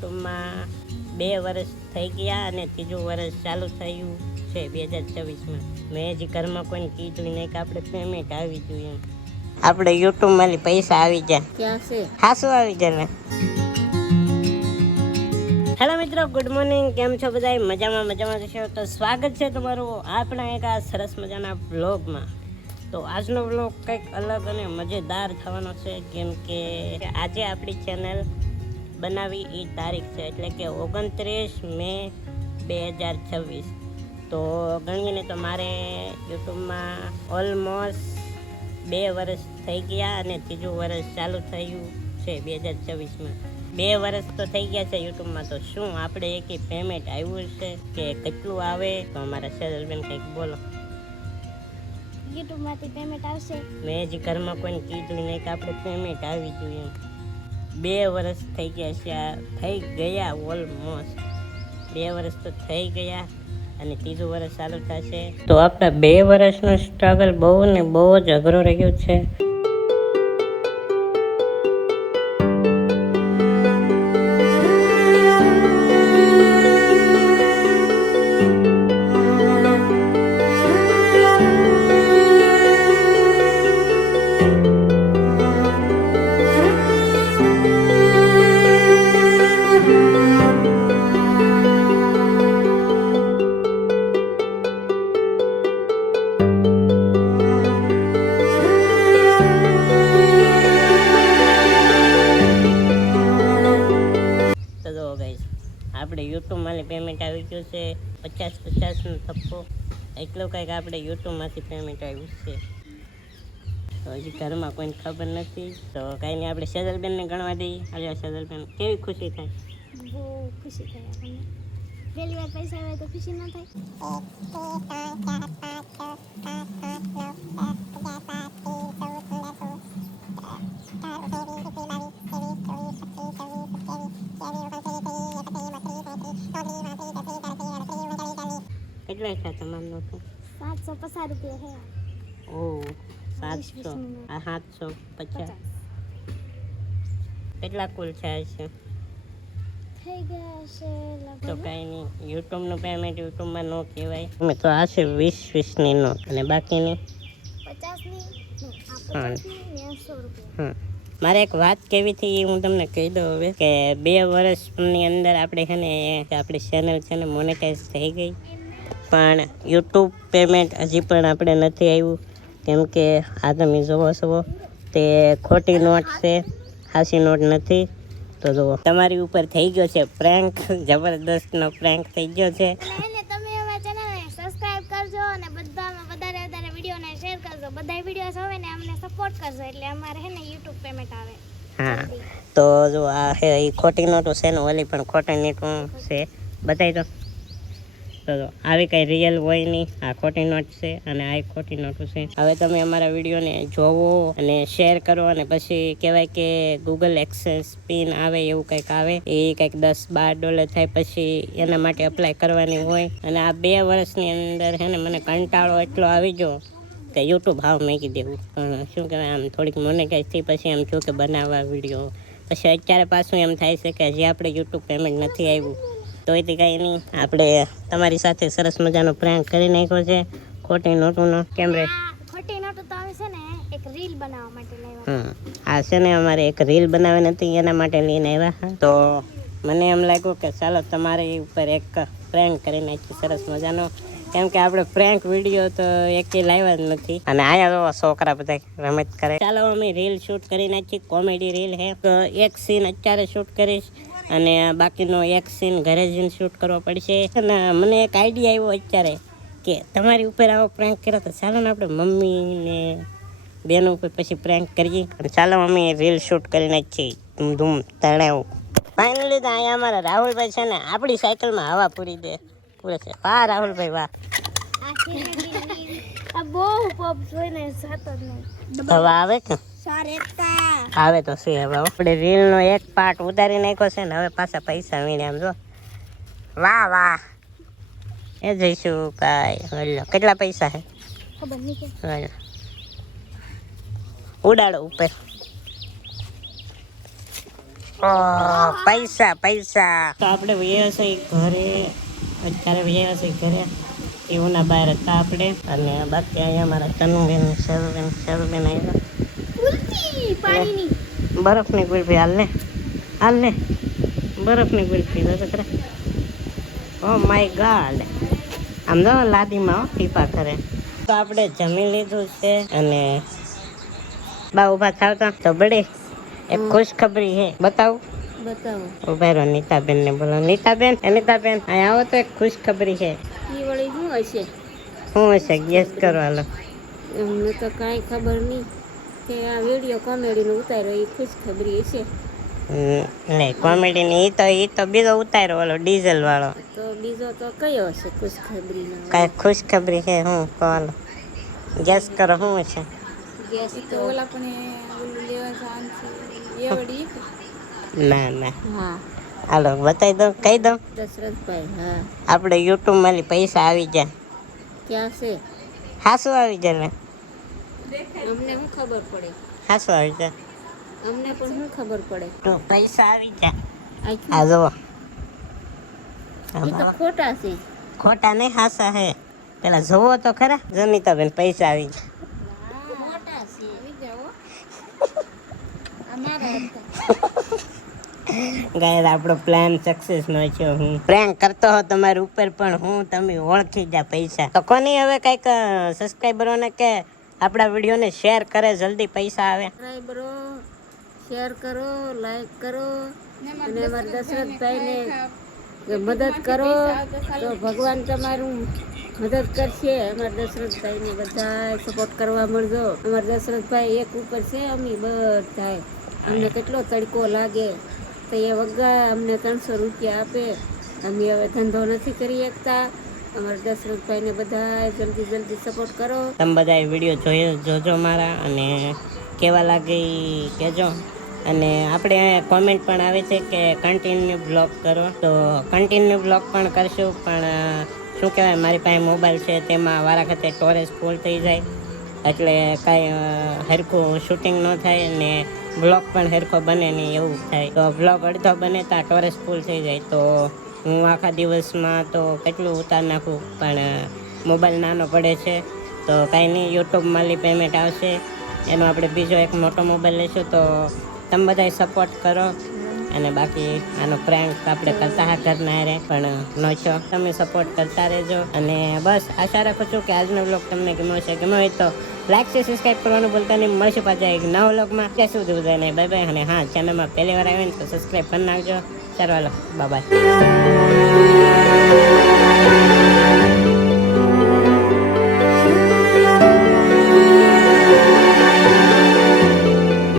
યુટ્યુબમાં 2 વર્ષ થઈ ગયા અને ત્રીજું વર્ષ ચાલુ થયું છે 2024માં. મેં હજી ઘરમાં કોઈને કીધું નહીં કે આપણે પેમેન્ટ આવી જોઈએ. આપણે યુટ્યુબમાંથી પૈસા આવી જાય. ક્યાં છે? હા, શું આવી જાય? હેલો મિત્રો, ગુડ મોર્નિંગ. કેમ છો બધા? મજામાં છો? તો સ્વાગત છે તમારું આપણા એક આ સરસ મજાના બ્લોગમાં. તો આજનો બ્લોગ કંઈક અલગ અને મજેદાર થવાનો છે, કેમ કે આજે આપણી ચેનલ બનાવી એ તારીખ છે, એટલે કે 29 મે 2026. તો ગણીને તો મારે યુટ્યુબમાં ઓલમોસ્ટ 2 વર્ષ થઈ ગયા અને ત્રીજું વર્ષ ચાલુ થયું છે 2024માં. 2 વર્ષ તો થઈ ગયા છે યુટ્યુબમાં. તો શું આપણે એક પેમેન્ટ આવ્યું છે કે કેટલું આવે? તો અમારા સેજલબેન કંઈક બોલો. યુટ્યુબમાંથી પેમેન્ટ આવશે. મેં હજી ઘરમાં કોઈને કીધું નહીં કે આપણે પેમેન્ટ આવી જોઈએ. 2 વર્ષ થઈ ગયા છે, થઈ ગયા ઓલમોસ્ટ 2 વર્ષ તો થઈ ગયા અને ત્રીજું વર્ષ ચાલુ થશે. તો આપણા 2 વર્ષનું સ્ટ્રગલ બહુ ને બહુ જ અઘરો રહ્યો છે. આપણે યુટ્યુબમાંથી પેમેન્ટ આવી ગયું છે 50-50નો થપ્પો, એટલું કંઈક આપણે યુટ્યુબમાંથી પેમેન્ટ આવ્યું છે. તો હજી ઘરમાં કોઈને ખબર નથી, તો કાંઈ નહીં, આપણે સેજલબેનને ગણવા દઈએ. હાલો સેજલબેન, કેવી ખુશી થાય? બહુ ખુશી થાય આપણને. પહેલી વાર પૈસા આવે તો ખુશી ના થાય? કેટલા થયા તમારનો? 750 રૂપિયા છે. ઓહ, 700. આ 750. કેટલા કુલ થયા છે? થઈ ગયા છે તો કાંઈ નહીં, યુટ્યુબનું પેમેન્ટ યુટ્યુબમાં ન કહેવાય. અમે તો આ છે 20-20ની નોટ અને બાકીની 50ની. આ 50ની ને 100 રૂપિયા. મારે એક વાત કેવી હતી, હું તમને કહી દઉં હવે, કે 2 વર્ષની અંદર આપણે છે ને આપણી ચેનલ છે ને મોનેટાઈઝ થઈ ગઈ, પણ યુટ્યુબ પેમેન્ટ હજી પણ આપણે નથી આવ્યું. કેમ કે આ તમે જોવો છો તે ખોટી નોટ છે, સાચી નોટ નથી. તો જુઓ, તમારી ઉપર થઈ ગયો છે પ્રેન્ક, જબરદસ્તનો પ્રેન્ક થઈ ગયો છે. એટલે તમે અમારા ચેનલને સબસ્ક્રાઇબ કરજો અને બધામાં વધારે વિડીયોને શેર કરજો. બધા વિડીયોસ હવે ને અમને સપોર્ટ કરજો, એટલે અમારે હે ને યુટ્યુબ પેમેન્ટ આવે. હા, તો જો આ હે એ ખોટી નોટો છે ને, ઓલી પણ ખોટી નોટો છે. બતાવી દો. તો આવી કંઈ રિયલ હોય નહીં, આ ખોટી નોટ છે અને આ ખોટી નોટો છે. હવે તમે અમારા વિડીયોને જોવો અને શેર કરો, અને પછી કહેવાય કે ગૂગલ એક્સેસ પિન આવે એવું કંઈક આવે, એ કંઈક $10-12 થાય, પછી એના માટે અપ્લાય કરવાની હોય. અને આ 2 વર્ષની અંદર છે ને મને કંટાળો એટલો આવી ગયો કે યુટ્યુબ હાવ મૂકી દેવું. પણ શું કહેવાય, આમ થોડીક મોનેટાઈઝ થઈ પછી એમ થયું કે બનાવવા વિડીયો. પછી અત્યારે પાછું એમ થાય છે કે હજી આપણે યુટ્યુબ પેમેન્ટ નથી આવ્યું. તો એથી કાંઈ નહીં, આપણે તમારી સાથે સરસ મજાનો પ્રેન્ક કરી નાખ્યો છે ખોટી નોટોનો. કેમ રે? ખોટી નોટો તો આવે છે ને એક રીલ બનાવવા માટે લાવ્યા. આ છે ને અમારે એક રીલ બનાવવાની હતી, એના માટે લઈને આવ્યા. તો મને એમ લાગ્યું કે ચાલો તમારી ઉપર એક પ્રેન્ક કરી નાખી સરસ મજાનો, કેમ કે આપણે પ્રેન્ક વિડીયો તો એકે લાવ્યા જ નથી. અને આયા છોકરા બધા રમત કરે. ચાલો અમે રીલ શૂટ કરી નાખી, કોમેડી રીલ હે. એક સીન અત્યારે શૂટ કરીશ અને બાકીનો એક સીન ઘરે જઈને શૂટ કરવો પડશે. અને મને એક આઈડિયા આવ્યો અત્યારે કે તમારી ઉપર આવો પ્રેન્ક કર્યો, તો ચાલો ને આપણે મમ્મી ને બેન ઉપર પછી પ્રેન્ક કરીએ. ચાલો અમે રીલ શૂટ કરી નાખીએ ધૂમ તણાવ. ફાઇનલી તો અહીંયા અમારા રાહુલભાઈ છે ને આપણી સાયકલમાં હવા પૂરી પૂરે છે. વાહ રાહુલભાઈ વાહ. આ બહુ પોપ જોઈને સાતો જ નહીં. હવા આવે કે આવે તો શું હવે, આપણે રીલનો એક પાર્ટ ઉતારી નાખ્યો છે ને, હવે પાછા પૈસા વીણે. આમ જો, વાહ વાહ. એ જઈશું કાંઈ કેટલા પૈસા છે ખબર નહીં. ઉડાડો ઉપર. પૈસા પૈસા. તો આપણે વૈયા છે ઘરે, અત્યારે વૈયા છે ઘરે. એવુંના બહાર હતા આપણે, અને બાકી અહીંયા મારા તનુબેન શરૂબેન આવ્યા. કુલ્ફી પાણીની. બરફની કુલ્ફી હાલ ને બરફની કુલ્ફી તો ખરા. ઓ માય ગોડ, આમ તો લાદીમાં ટીપા કરે. તો આપણે જમી લીધું છે, અને બા ઉભા થાવતા તો બડે એક ખુશખબરી હે. બતાવું? ઉભા રહો, નીતાબેન ને બોલો. નીતાબેન અહીં આવો તો એક ખુશખબરી છે. ઈ વળી શું હશે? શું હશે ગેસ કરો હાલો. અમને તો કાંઈ ખબર નહીં કે આ વિડીયો કોમેડીનો ઉતાર્યો એ ખુશખબરી હશે. નહીં કોમેડીની ઈ તો બીજો ઉતાર્યો ઓલો ડીઝલ વાળો. તો બીજો તો કયો હશે ખુશખબરીનો? કાંઈ ખુશખબરી છે હું કહો હાલો, ગેસ કરો શું હશે. ગેસ તો ઓલા પણ ઓલું લેવા જવાનું છે એ વળી. ના હા હાલો બતાવી દો, કહી દો. દશરથભાઈ. હા આપણે યુટ્યુબ માંથી પૈસા આવી જાય. ક્યાં છે? હાસું આવી જાય ને, અમને શું ખબર પડે? હાસું આવી જાય અમને પણ શું ખબર પડે? તો પૈસા આવી જાય. આ આ જુઓ, એ તો ખોટા છે. ખોટા નહીં હાસા હે. પેલા જોવો તો ખરા. જમીતાબેન પૈસા આવી જાય. મોટા છે. આવી જાઓ અમારા હતા. ગાય આપણો પ્લાન સક્સેસ નો છે. હું પ્રેન્ક કરતો હો તમારી ઉપર, પણ હું તમે ઓળખી જા પૈસા. તો કોની હવે કઈક સબસ્ક્રાઈબરોને કે આપણા વિડીયોને શેર કરે, જલ્દી પૈસા આવે. સબસ્ક્રાઈબરો શેર કરો, લાઈક કરો, અને અમારા દશરથભાઈને મદદ કરો તો ભગવાન તમારું મદદ કરશે. અમારા દશરથભાઈને બધા સપોર્ટ કરવા મળજો. અમારા દશરથભાઈ એક ઉપર છે, અમે બધા અમને કેટલો તડકો લાગે તો એ વગા અમને 300 રૂપિયા આપે. અમે હવે ધંધો નથી કરી શકતા. અમારા દશરથભાઈને બધા જલ્દી સપોર્ટ કરો. તમે બધા વિડીયો જોજો મારા, અને કેવા લાગે ઈ કહેજો. અને આપણે કોમેન્ટ પણ આવે છે કે કન્ટિન્યુ બ્લોગ કરો, તો કન્ટિન્યુ બ્લોગ પણ કરશું. પણ શું કહેવાય, મારી પાસે મોબાઈલ છે તેમાં વારાખતે સ્ટોરેજ ફૂલ થઈ જાય, એટલે કાંઈ હરખું શૂટિંગ ન થાય, અને બ્લોગ પણ હરખો બને નહીં એવું થાય. તો બ્લોગ અડધો બને ત્યાં સ્ટોરેજ ફૂલ થઈ જાય, તો હું આખા દિવસમાં તો કેટલું ઉતાર નાખું, પણ મોબાઈલ નાનો પડે છે. તો કાંઈ નહીં, યુટ્યુબમાં પેમેન્ટ આવશે, એનો આપણે બીજો એક મોટો મોબાઈલ લઈશું. તો તમે બધાય સપોર્ટ કરો. અને બાકી આનો પ્રેન્ક આપણે કરતા હા ઘરના રહે, પણ ન છો, તમે સપોર્ટ કરતા રહેજો. અને બસ આશા રાખું છું કે આજનો વ્લોગ તમને ગમ્યો છે. ગમ્યો હોય તો લાઈક છે, સબસ્ક્રાઈબ કરવાનું ભૂલતા નહીં. મળશું પાછા એક નવા વ્લોગમાં. ત્યાં સુધી બધાને બાય બાય. અને હા, ચેનલમાં પહેલી વાર આવે ને તો સબસ્ક્રાઈબ કરી નાખજો. ચાલો હાલો, બાય બાય.